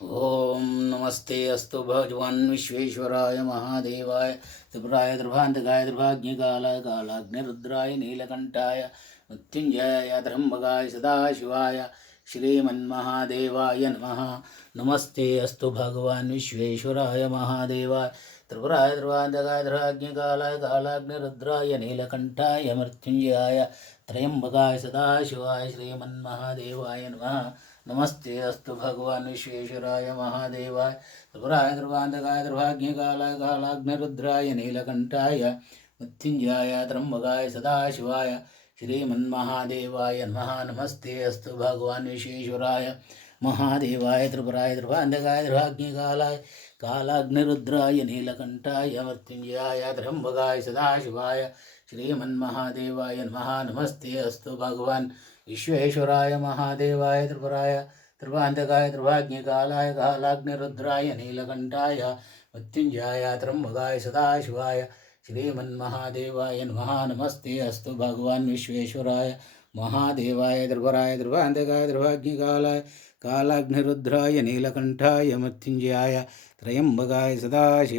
ओम नमस्ते अस्तु भगवान् विश्वेश्वराय महादेवाय त्रिपुराय त्रिभान्तकाय त्रिभाग्निकालाय कालाग्निरुद्राय नीलकण्ठाय मृत्युञ्जयाय त्र्यम्बकाय सदाशिवाय श्रीमन्महादेवाय नमः। नमस्ते अस्तु भगवान् विश्वेश्वराय महादेवाय त्रिपुराय त्रिभान्तकाय त्रिभाग्निकालाय कालाग्निरुद्राय नीलकण्ठाय मृत्युञ्जयाय त्र्यम्बकाय सदाशिवाय श्रीमन्महादेवाय नमः। नमस्ते अस्तु भगवान् विश्वेश्वराय महादेवाय त्रिपुराय त्रिभान्तकाय त्रिभाग्निकालाय कालाग्निरुद्राय नीलकण्ठाय मृत्युञ्जयाय त्र्यम्बकाय सदाशिवाय श्रीमन्महादेवाय नमः। नमस्ते अस्तु भगवान् विश्वेश्वराय महादेवाय त्रिपुराय त्रिभान्तकाय त्रिभाग्निकालाय कालाग्निरुद्राय नीलकण्ठाय मृत्युञ्जयाय त्र्यम्बकाय सदाशिवाय श्रीमन्महादेवाय नमः। नमस्ते अस्तु भगवान् विश्वेश्वराय महादेवाय त्रिपुराय त्रिभान्तकाय त्रिभाग्निकालाय कालाग्निरुद्राय नीलकण्ठाय मृत्युञ्जयाय त्र्यम्बकाय सदाशिवाय श्रीमन्महादेवाय नमः। नमस्ते अस्तु भगवान् विश्वेश्वराय महादेवाय त्रिपुराय त्रिभान्तकाय त्रिभाग्निकालाय कालाग्निरुद्राय नीलकण्ठाय मृत्युञ्जयाय त्र्यम्बकाय सदाशिवाय